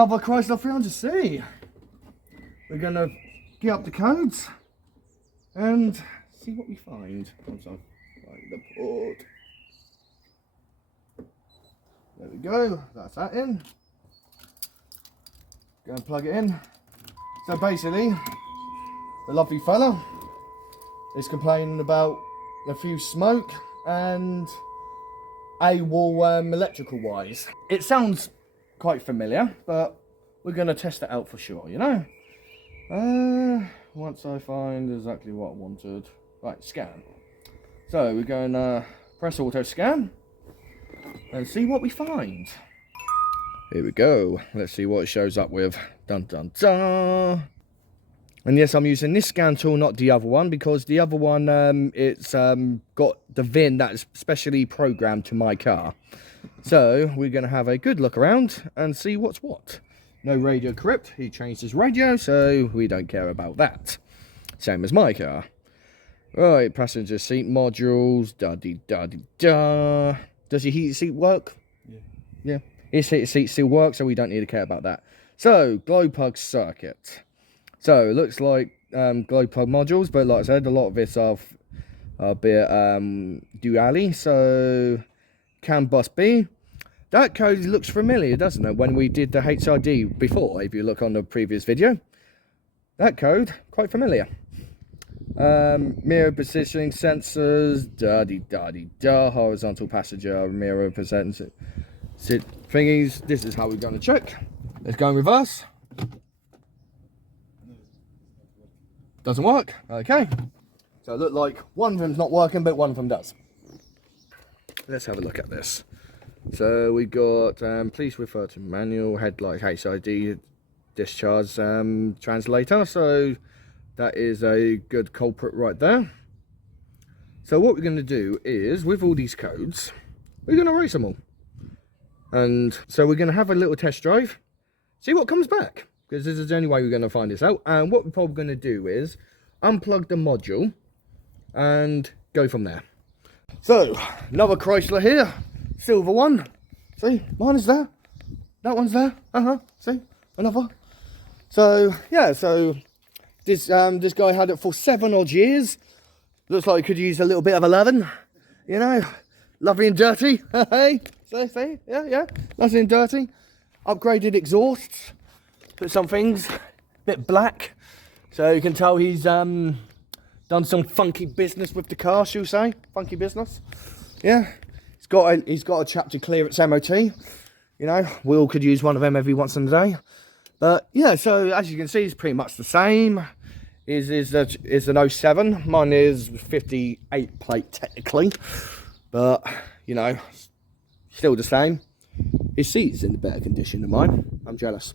another Chrysler 300C. We're going to get up the codes and see what we find. Once I find the port. There we go, that's that in. Go and plug it in. So basically, the lovely fella is complaining about a few smoke and AWOL electrical wise. It sounds quite familiar, but we're going to test it out for sure, you know. Once I find exactly what I wanted. Right, scan. So we're going to press auto scan and see what we find. Here we go. Let's see what it shows up with. Dun dun dun. And yes, I'm using this scan tool, not the other one, because the other one, it's got the VIN that's specially programmed to my car. So we're going to have a good look around and see what's what. No radio crypt. He changed his radio, so we don't care about that. Same as my car. Right, passenger seat modules. Da-dee-da-dee-da. Does your heated seat work? Yeah. His heated seat still works, so we don't need to care about that. So, glow plug circuit. So, it looks like glow plug modules, but like I said, a lot of this are a bit dually. So, CAN bus B. That code looks familiar, doesn't it? When we did the HID before, if you look on the previous video. That code, quite familiar. Mirror positioning sensors, da-dee-da-dee-da, horizontal passenger mirror positioning thingies. This is how we're going to check. Let's go in reverse. Doesn't work. Okay. So it looked like one of them's not working, but one of them does. Let's have a look at this. So we got, please refer to manual headlight HID discharge translator. So that is a good culprit right there. So what we're going to do is, with all these codes, we're going to erase them all. And so we're going to have a little test drive, see what comes back, because this is the only way we're going to find this out. And what we're probably going to do is unplug the module and go from there. So, another Chrysler here, silver one. See, mine is there, that one's there, see, another. So, yeah, so this guy had it for 7 odd years. Looks like he could use a little bit of a loving, you know, lovely and dirty, hey, see, yeah, nice and dirty. Upgraded exhausts, put some things a bit black, so you can tell he's done some funky business with the car, shall we say, funky business, yeah. He's got a chapter clear its MOT, you know, we all could use one of them every once in a day. But yeah, so as you can see, it's pretty much the same. Is an 07. Mine is 58 plate technically, but you know, still the same. His seat's in better condition than mine. I'm jealous.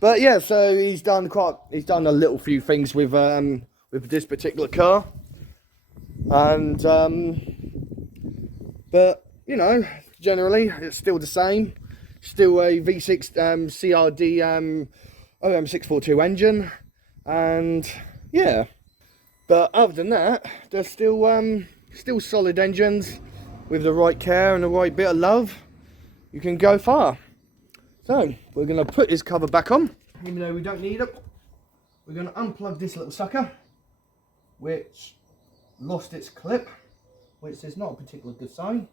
But yeah, so he's done a little few things with this particular car, and but you know, generally it's still the same. Still a V6 CRD OM642 engine, and yeah. But other than that, they're still solid engines with the right care and the right bit of love. You can go far. So we're going to put his cover back on, even though we don't need it. We're going to unplug this little sucker, which lost its clip, which is not a particularly good sign.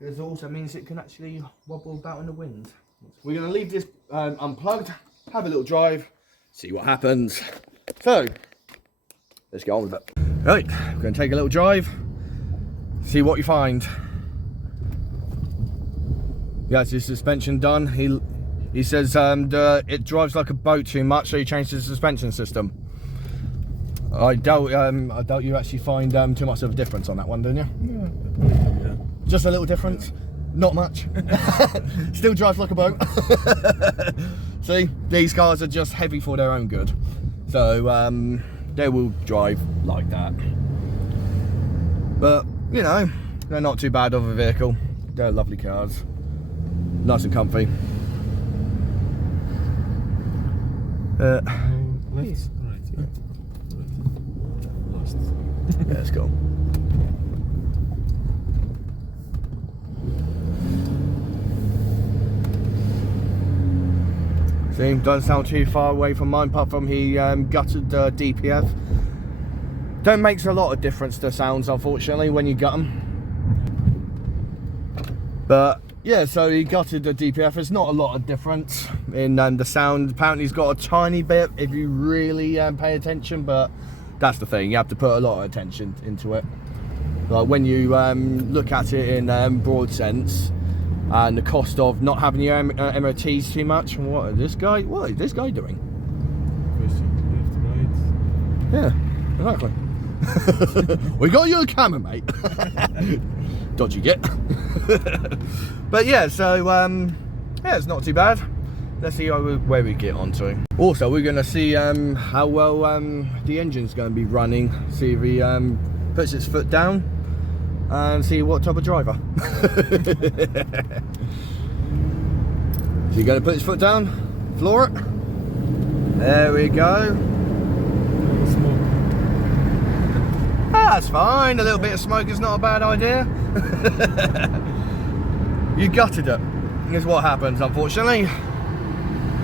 Because it also means it can actually wobble about in the wind. We're going to leave this unplugged, have a little drive, see what happens. So, let's get on with it. Right, we're going to take a little drive, see what you find. He has his suspension done. He says it drives like a boat too much, so he changed his suspension system. I doubt you actually find too much of a difference on that one, don't you? Yeah. Just a little difference, not much. Still drives like a boat. See, these cars are just heavy for their own good, so they will drive like that. But you know, they're not too bad of a vehicle. They're lovely cars, nice and comfy. Left, right, yeah. Lost. Yeah, let's go. See, doesn't sound too far away from mine, apart from he gutted the DPF. Don't makes a lot of difference to sounds, unfortunately, when you gut them. But yeah, so he gutted the DPF. There's not a lot of difference in the sound. Apparently he's got a tiny bit if you really pay attention, but that's the thing, you have to put a lot of attention into it. Like when you look at it in broad sense, and the cost of not having your MOTs too much. What is this guy doing? Yeah, exactly. We got you a camera, mate. Dodgy get. But yeah, so yeah, it's not too bad. Let's see where we get onto. Also, we're going to see how well the engine's going to be running. See if he puts its foot down and see what type of driver. So you're going to put his foot down, floor it. There we go. That's fine. A little bit of smoke is not a bad idea. You gutted it. Is what happens, unfortunately.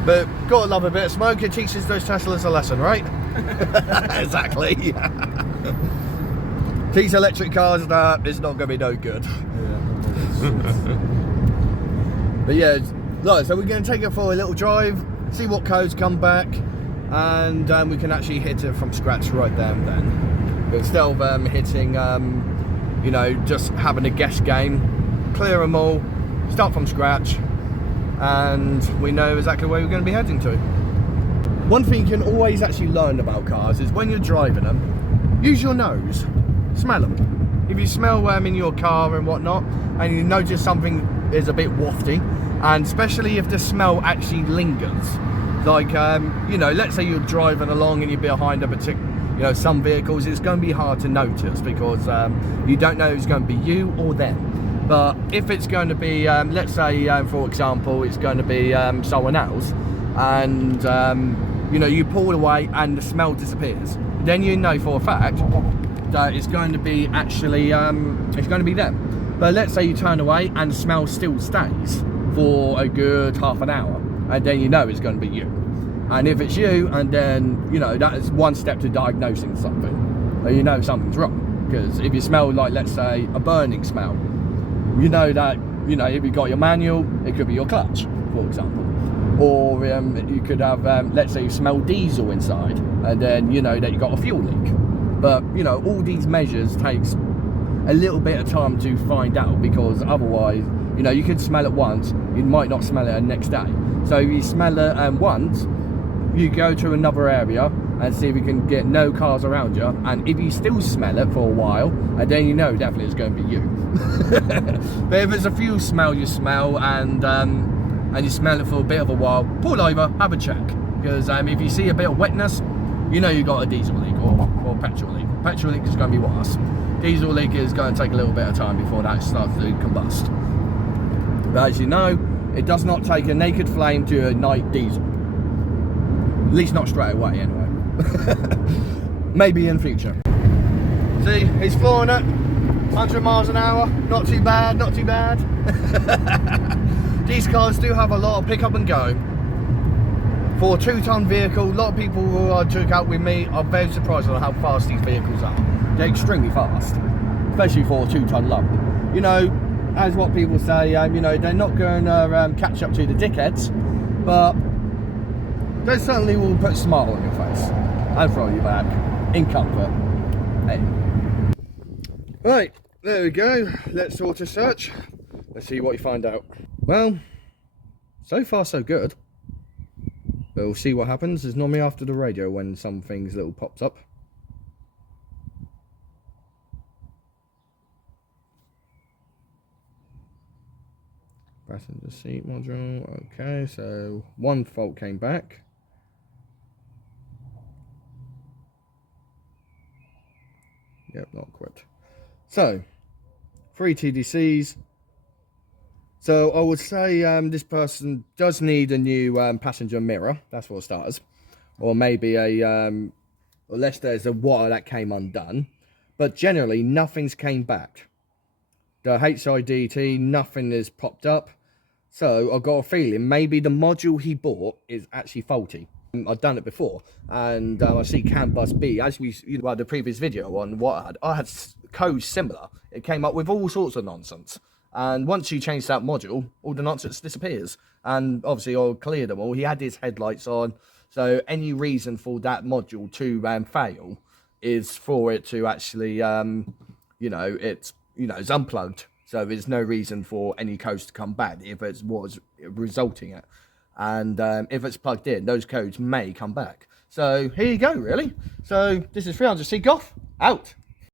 But gotta love a bit of smoke. It teaches those Teslas a lesson, right? Exactly. Teach electric cars that it's not going to be no good. Yeah. But yeah, right, so we're going to take it for a little drive, see what codes come back, and we can actually hit it from scratch right there and then. But instead of hitting, you know, just having a guess game, clear them all, start from scratch, and we know exactly where we're going to be heading to. One thing you can always actually learn about cars is when you're driving them, use your nose, smell them. If you smell in your car and whatnot, and you notice something is a bit wafty, and especially if the smell actually lingers, like you know, let's say you're driving along and you're behind a particular, you know, some vehicles, it's going to be hard to notice because you don't know if it's going to be you or them. But if it's going to be, let's say, for example, it's going to be someone else, and you know, you pull away and the smell disappears, then you know for a fact that it's going to be actually, it's going to be them. But let's say you turn away and the smell still stays for a good half an hour, and then you know it's going to be you. And if it's you, and then, you know, that is one step to diagnosing something. You know something's wrong. Because if you smell like, let's say, a burning smell, you know that, you know, if you got your manual, it could be your clutch, for example. Or you could have, let's say you smell diesel inside, and then you know that you got a fuel leak. But, you know, all these measures takes a little bit of time to find out, because otherwise, you know, you could smell it once, you might not smell it the next day. So if you smell it once, you go to another area and see if you can get no cars around you, and if you still smell it for a while, and then you know definitely it's going to be you. But if it's a fuel smell you smell, and you smell it for a bit of a while, pull over, have a check, because if you see a bit of wetness, you know you got a diesel leak or petrol leak. Petrol leak is going to be worse. Diesel leak is going to take a little bit of time before that starts to combust. But as you know, it does not take a naked flame to ignite diesel. At least not straight away, anyway. Maybe in future. See, he's flooring it. 100 miles an hour. Not too bad, not too bad. These cars do have a lot of pick up and go. For a 2-ton vehicle, a lot of people who took out with me are very surprised on how fast these vehicles are. They're extremely fast, especially for a 2-ton lump. You know, as what people say, you know, they're not going to catch up to the dickheads, but they certainly will put a smile on your face and throw you back in comfort. Hey. Right, there we go. Let's auto search. Let's see what you find out. Well, so far so good. But we'll see what happens. It's normally after the radio when something's little pops up. Passenger seat module. Okay, so one fault came back. Yep, not equipped. So, 3 TDCs. So I would say this person does need a new passenger mirror. That's for starters. Or maybe a, unless there's a wire that came undone. But generally, nothing's came back. The HIDT, nothing has popped up. So I've got a feeling maybe the module he bought is actually faulty. I've done it before, and I see CAN bus B, as we, well, the previous video on what I had codes similar. It came up with all sorts of nonsense. And once you change that module, all the nonsense disappears. And obviously I cleared them all. He had his headlights on. So any reason for that module to fail is for it to actually, it's unplugged. So there's no reason for any codes to come back if it was resulting it. And if it's plugged in, those codes may come back. So here you go, really. So this is 300 Seagoff, out.